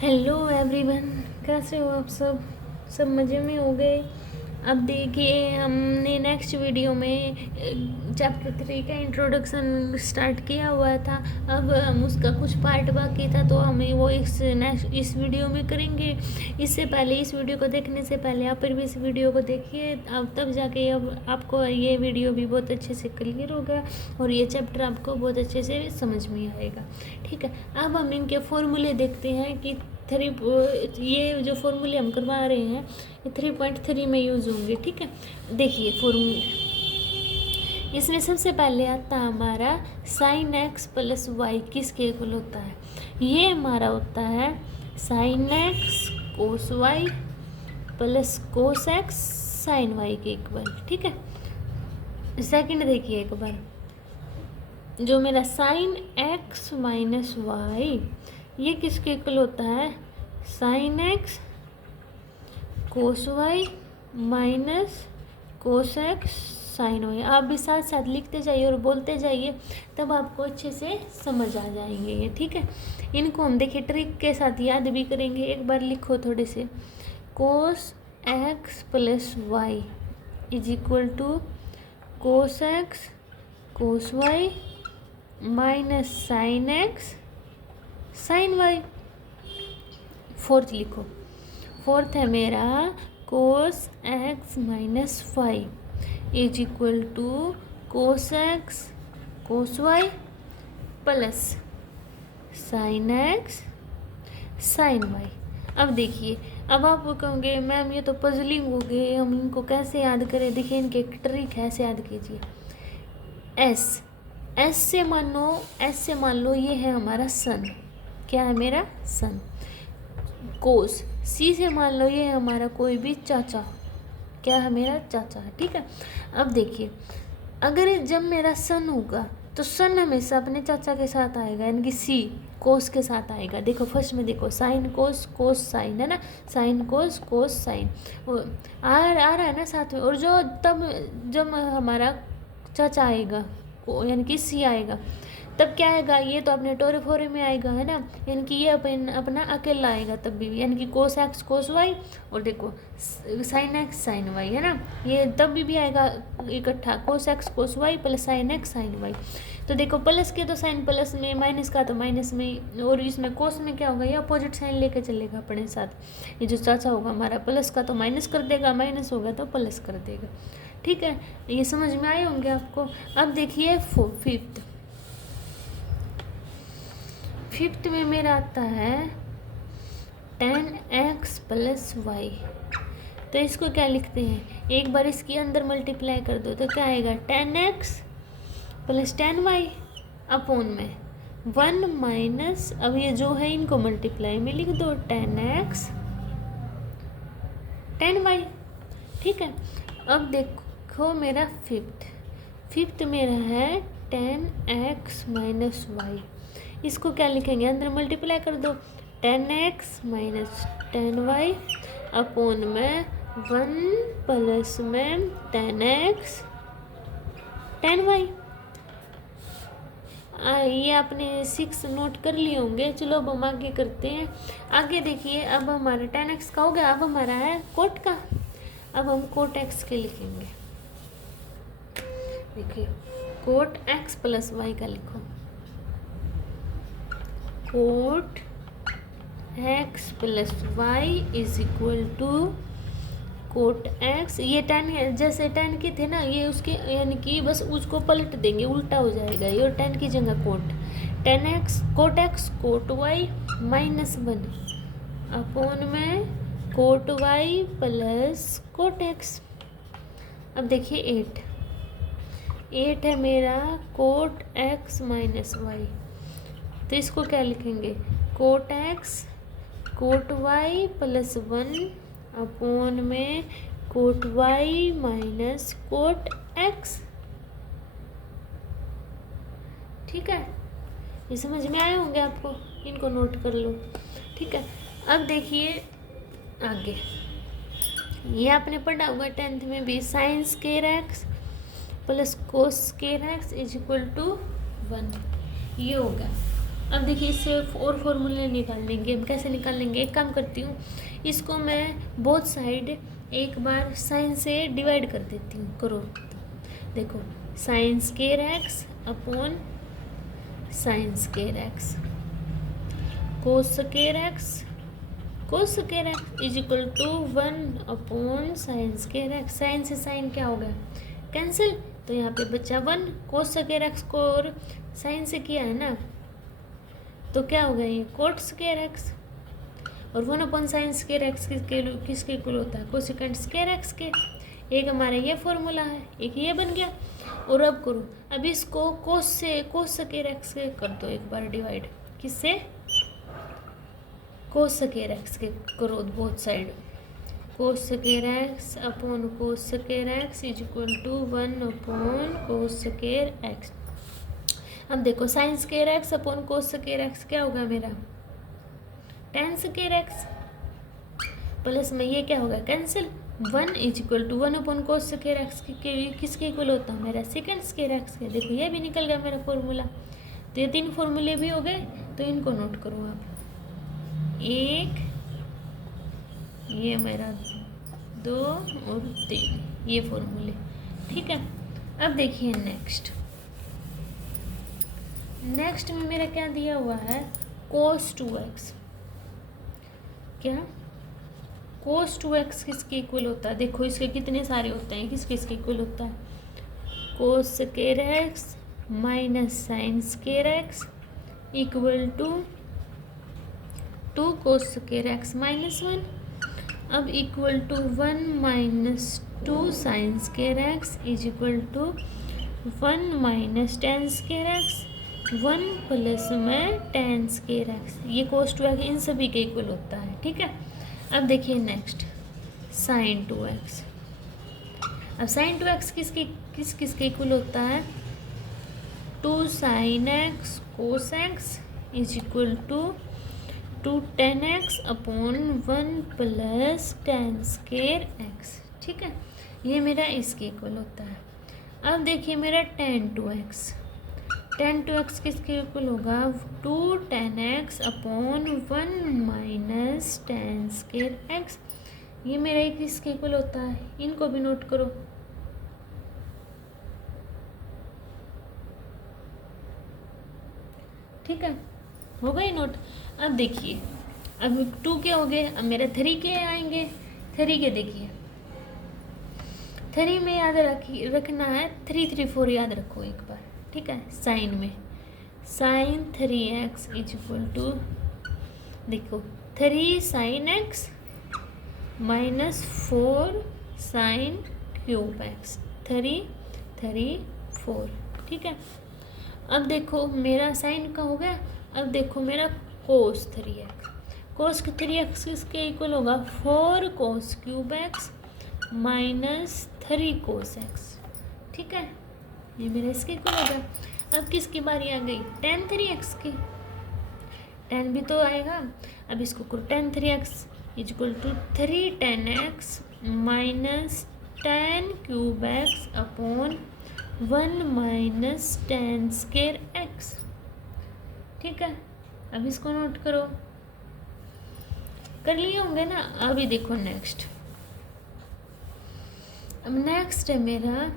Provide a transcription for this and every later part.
Hello everyone, कैसे हो आप सब मज़े में हो गए। अब देखिए, हमने नेक्स्ट वीडियो में चैप्टर 3 का इंट्रोडक्शन स्टार्ट किया हुआ था। अब हम उसका कुछ पार्ट बाकी था, तो हमें वो इस वीडियो में करेंगे। इससे पहले, इस वीडियो को देखने से पहले आप फिर भी इस वीडियो को देखिए, अब तब जाके अब आपको ये वीडियो भी बहुत अच्छे से क्लियर होगा और ये चैप्टर आपको बहुत अच्छे से समझ में आएगा। ठीक है, अब हम इनके फॉर्मूले देखते हैं कि ये जो फॉर्मूले हम करवा रहे हैं ये 3.3 में यूज़ होंगे। ठीक है, देखिए फॉर्मूले। इसमें सबसे पहले आता है हमारा साइन एक्स प्लस वाई किसके इक्वल होता है। ये हमारा होता है sine x cos y plus cos x sine y के इक्वल। ठीक है, सेकंड देखिए एक बार, जो मेरा साइन एक्स माइनस वाई ये किसके इक्वल होता है, sine x cos y minus cos x sine y. आप भी साथ साथ लिखते जाइए और बोलते जाइए, तब आपको अच्छे से समझ आ जाएंगे ये। ठीक है, इनको हम देखिए ट्रिक के साथ याद भी करेंगे। एक बार लिखो थोड़े से, cos x plus y is equal to cos x cos y minus sine x sine y. Fourth लिखो, फोर्थ है मेरा cos x minus y is equal to cos x cos y plus sine x sine y. अब देखिए, अब आप कहोगे ma'am ये तो पजलिंग हो गई, हम इनको कैसे याद करें। देखिए, इनके एक ट्रिक है, ऐसे याद कीजिए। एस से मान लो ये है हमारा सन, क्या है मेरा सन। कोस सी से मान लो ये है हमारा कोई भी चाचा, क्या है मेरा चाचा। ठीक है, अब देखिए, अगर जब मेरा सन होगा तो सन हमेशा अपने चाचा के साथ आएगा, यानी कि सी कोस के साथ आएगा। देखो फर्स्ट में देखो, साइन कोस कोस साइन है ना, साइन कोस कोस साइन आ रहा है ना साथ में। और जो तब जब हमारा चाचा आएगा यानी कि सी आएगा, तब क्या आएगा, ये तो अपने टोरे में आएगा है ना, यानी कि ये अपना अकेला आएगा तब भी, यानी कि कोस एक्स कोस वाई और देखो साइन एक्स साइन वाई है ना, ये तब भी आएगा इकट्ठा, cos x cos y plus sine x sine y. तो देखो प्लस के तो साइन प्लस में, माइनस का तो माइनस में, और इसमें कोस में क्या होगा, ये अपोजिट साइन लेके चलेगा अपने साथ। ये जो चाचा होगा हमारा प्लस का तो माइनस कर देगा, माइनस होगा तो प्लस कर देगा। ठीक है, ये समझ में आए होंगे आपको। अब देखिए फिफ्थ में मेरा आता है 10x प्लस वाई। तो इसको क्या लिखते हैं, एक बार इसके अंदर मल्टीप्लाई कर दो तो क्या आएगा, 10x प्लस 10y अपॉन में 1 माइनस, अब ये जो है इनको मल्टीप्लाई में लिख दो, 10x 10y। ठीक है, अब देखो मेरा फिफ्थ मेरा है 10x माइनस वाई। इसको क्या लिखेंगे, अंदर मल्टीप्लाई कर दो, 10x माइनस 10y अपॉन में 1 प्लस में 10x 10y। ये आपने 6 नोट कर लिए होंगे। चलो अब हम आगे करते हैं। आगे देखिए, अब हमारा 10x का हो गया, अब हमारा है कोट का। अब हम कोट x के लिखेंगे। देखिए, कोट x प्लस वाई का लिखो, cot x plus y is equal to cot x। ये 10 है, जैसे 10 के थे ना, ये उसके यानी कि बस उसको पलट देंगे, उल्टा हो जाएगा ये, और 10 की जगह cot 10x cot x cot y minus 1 upon में cot y plus cot x। अब देखिए 8 है मेरा कोट x माइनस वाई, तो इसको क्या लिखेंगे, cot x cot y plus 1 upon में cot y minus cot x। ठीक है, ये समझ में आए होंगे आपको, इनको नोट कर लो। ठीक है, अब देखिए आगे, ये आपने पढ़ा होगा 10th में भी, sine square x plus cos square x is equal to 1, ये होगा। अब देखिए इससे और फॉर्मूले निकाल लेंगे हम। कैसे निकाल लेंगे, एक काम करती हूँ, इसको मैं बोथ साइड एक बार साइन से डिवाइड कर देती हूँ। करो, देखो sine square x upon sine square x, cos square x cos square x is equal to 1 upon sine square x. Sine से साइन क्या हो गया, कैंसिल, तो यहाँ पे बचा 1। कोस स्क्वायर एक्स को और साइन से किया है ना, तो क्या हो गया ये कोट स्क्वायर एक्स। और 1 अपॉन साइन स्क्वायर एक्स किसके इक्वल होता है, कोसेकेंट स्क्वायर एक्स के। एक हमारा ये फॉर्मूला है, एक ये बन गया। और अब करो, अब इसको कोस स्क्वायर एक्स के कर दो एक बार डिवाइड, किससे, कोस स्क्वायर एक्स के करो both side. Cos square x upon cos square x is equal to 1 upon cos square x. अब देखो sine square x upon cos square x क्या होगा मेरा, टेन स्क्वायर एक्स, प्लस में ये क्या होगा cancel. 1 is equal to 1 upon cos square x किसके इक्वल होता है, मेरा सेकंड स्क्वायर एक्स के। देखो ये भी निकल गया मेरा फॉर्मूला। तो ये 3 फॉर्मूले भी हो गए, तो इनको नोट करो आप। एक, ये मेरा 2 और 3, ये फॉर्मूले, ठीक है। अब देखिए नेक्स्ट में मेरा क्या दिया हुआ है, कोस 2x। क्या कोस 2x किसके इक्वल होता है, देखो इसके कितने सारे होते हैं, किसके इक्वल होता है, cos square x minus sine square x equal to 2 cos square x minus 1। अब equal to 1 minus 2 sine square x is equal to 1 minus tan square x, 1 plus में टेन स्क्वायर एक्स। ये cos 2x इन सभी के equal होता है, ठीक है। अब देखिए नेक्स्ट साइन 2x। अब साइन 2x किसके इक्वल होता है, 2 sine x cos x is equal to 2 tan x upon 1 plus tan square x, ठीक है। ये मेरा इसके इक्वल होता है। अब देखिए मेरा टेन 2x किसके इक्वल होगा, 2 tan x upon 1 minus tan square x. ये मेरा किसके इक्वल होता है, इनको भी नोट करो। ठीक है, हो गई नोट। अब देखिए, अब 2 के हो गए, अब मेरे 3 के आएंगे। 3 के देखिए, 3 में याद रखना है 3 3 4 याद रखो एक बार, ठीक है। साइन में sign 3x is equal to, देखो 3 sine x minus 4 sine cube x, 3 3 4, ठीक है। अब देखो मेरा साइन का हो गया। अब देखो मेरा कोस 3x, कोस 3x किसके इक्वल होगा, 4 cos cube x minus 3 cos x, ठीक है। ये मेरा इसके इक्वल होगा। अब किसकी बारी आ गई, टेन 3x की, टेन भी तो आएगा। अब इसको करो tan 3x is equal to 3 tan x minus tan cube x upon 1 minus tan square x, ठीक है। अब इसको नोट करो, कर लिए होंगे ना। अभी देखो नेक्स्ट, अब नेक्स्ट है मेरा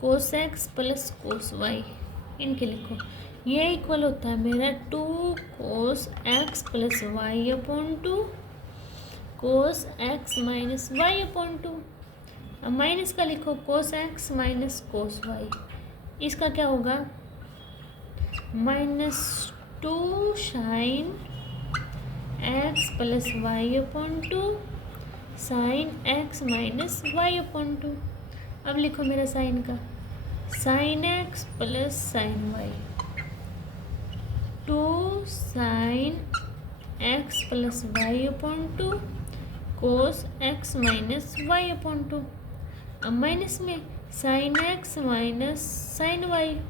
cos x plus cos y, इनके लिखो। ये इक्वल होता है मेरा 2 cos x plus y upon 2 cos x minus y upon 2। अब माइनस का लिखो, cos x minus cos y, इसका क्या होगा, minus 2 sine x plus y upon 2 sine x minus y upon 2। अब लिखो मेरा साइन का, sine x plus sine y, 2 sine x plus y upon 2 cos x minus y upon 2। अब minus में sine x minus sine y,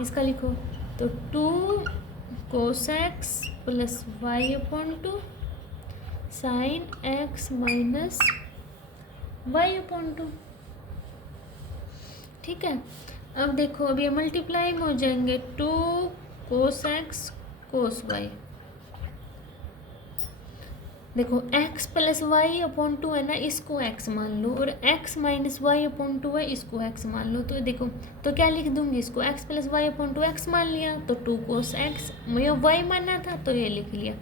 इसका लिखो, तो 2 cos x plus y upon 2 sine x minus y upon 2, ठीक है। अब देखो, अब ये मल्टीप्लाई में हो जाएंगे, 2 कोस एक्स कोस वाई। देखो x plus y upon two है ना, इसको x मान लो, और x minus y upon two है, इसको x मान लो। तो देखो तो क्या लिख दूंगी इसको, x plus y upon two x मान लिया, तो टू कोस एक्स, मुझे y मानना था तो ये लिख लिया।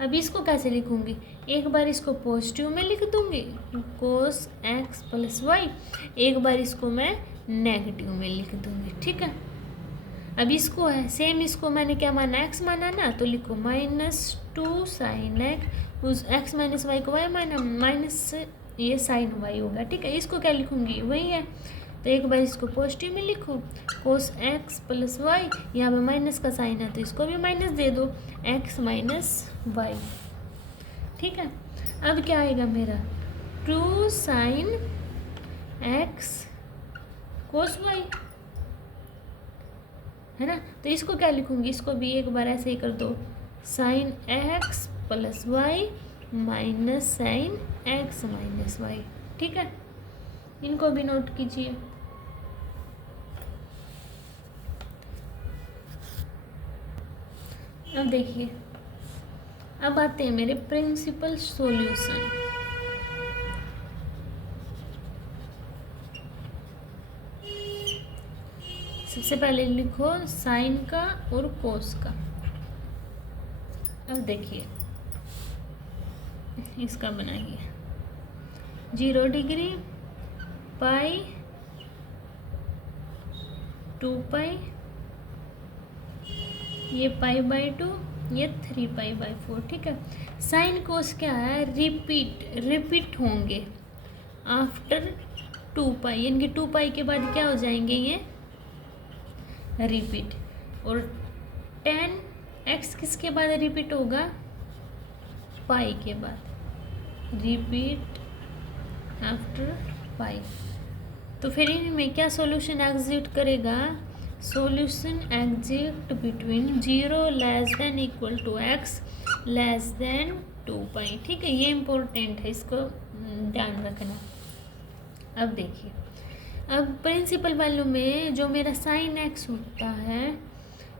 अब इसको कैसे लिखूंगी, एक बार इसको पॉजिटिव में लिख दूंगी कोस एक्स प्लस वाई, एक बार इसको मैं नेगेटिव में लिख दूंगी, ठीक है। अब इसको है सेम, इसको मैंने क्या माना, एक्स माना ना, तो लिखो -2 साइन एक्स, उस एक्स माइनस वाई को वाई माना, माइनस ये साइन वाई होगा, ठीक है। इसको क्या लिखूंगी, वही है, तो एक बार इसको पॉजिटिव में लिखो कोस एक्स प्लस वाई, यहाँ पे माइनस का साइन है तो इसको भी माइनस दे दो, एक्स माइनस वाई, ठीक है। अब क्या आएगा मेरा 2 साइन एक्स कोस वाई, है ना। तो इसको क्या लिखूंगी, इसको भी एक बार ऐसे ही कर दो, sine x plus y minus sine x minus y, ठीक है। इनको भी नोट कीजिए। अब देखिए, अब आते हैं मेरे प्रिंसिपल सॉल्यूशन। सबसे पहले लिखो साइन का और कोस का। अब देखिए इसका बनाइए 0 डिग्री, पाई, 2 पाई, ये पाई बाई 2, ये 3 पाई बाई 4, ठीक है। साइन कोस क्या है, रिपीट होंगे आफ्टर 2 पाई, यानी कि 2 पाई के बाद क्या हो जाएंगे ये रिपीट। और tan x किसके बाद रिपीट होगा, पाई के बाद, रिपीट आफ्टर पाई। तो फिर इनमें क्या सॉल्यूशन एग्जिस्ट करेगा, solution exist between 0 less than equal to x less than 2 pi, ठीक है। ये इम्पोर्टेंट है, इसको ध्यान रखना। अब देखिए, अब प्रिंसिपल वैल्यू में जो मेरा साइन एक्स होता है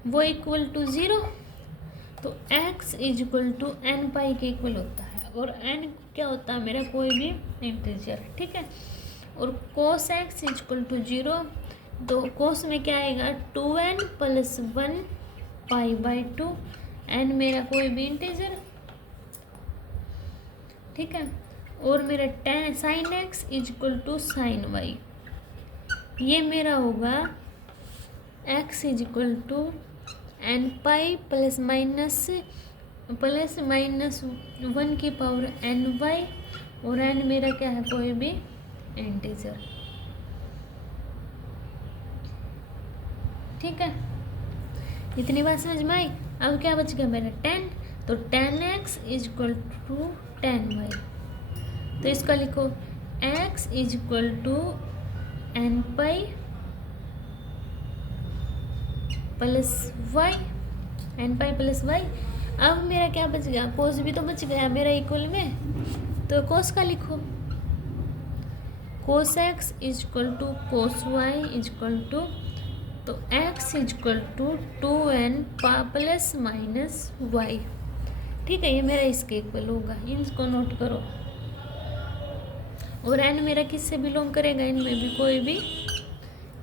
वो इक्वल टू 0, तो x is equal to n pi के इक्वल होता है, और n क्या होता है मेरा, कोई भी इंटीजर, ठीक है। और कोस x इज इक्वल टू 0, तो कोस में क्या आएगा 2n plus 1 pi by 2, n मेरा कोई भी इंटीजर, ठीक है। और मेरा tan sine x is equal to sine y, ये मेरा होगा x is equal to n pi plus minus 1 की पावर एन वाई, और n मेरा क्या है, कोई भी इंटीजर, ठीक है। इतनी बात समझ में आई। अब क्या बच गया मेरा 10, तो tan x is equal to tan y, तो इसका लिखो x is equal to n pi plus y, n pi plus y. अब मेरा क्या बच गया, कोस भी तो बच गया मेरा इक्वल में, तो कोस का लिखो cos x is equal to cos y is equal to, तो x is equal to 2n plus minus y, ठीक है। ये मेरा इसके इक्वल होगा, इसको नोट करो। और n मेरा किससे बिलोंग करेगा, इनमें भी कोई भी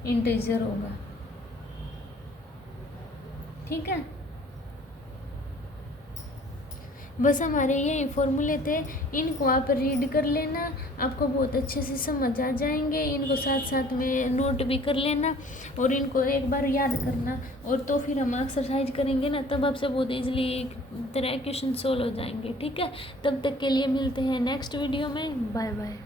इंटीजर होगा, ठीक है। बस हमारे ये फॉर्मूले थे, इनको आप रीड कर लेना, आपको बहुत अच्छे से समझ आ जाएंगे। इनको साथ साथ में नोट भी कर लेना और इनको एक बार याद करना, और तो फिर हम एक्सरसाइज करेंगे ना, तब आपसे बहुत ईजिली एक तरह क्वेश्चन सोल्व हो जाएंगे, ठीक है। तब तक के लिए मिलते हैं नेक्स्ट वीडियो में, बाय बाय।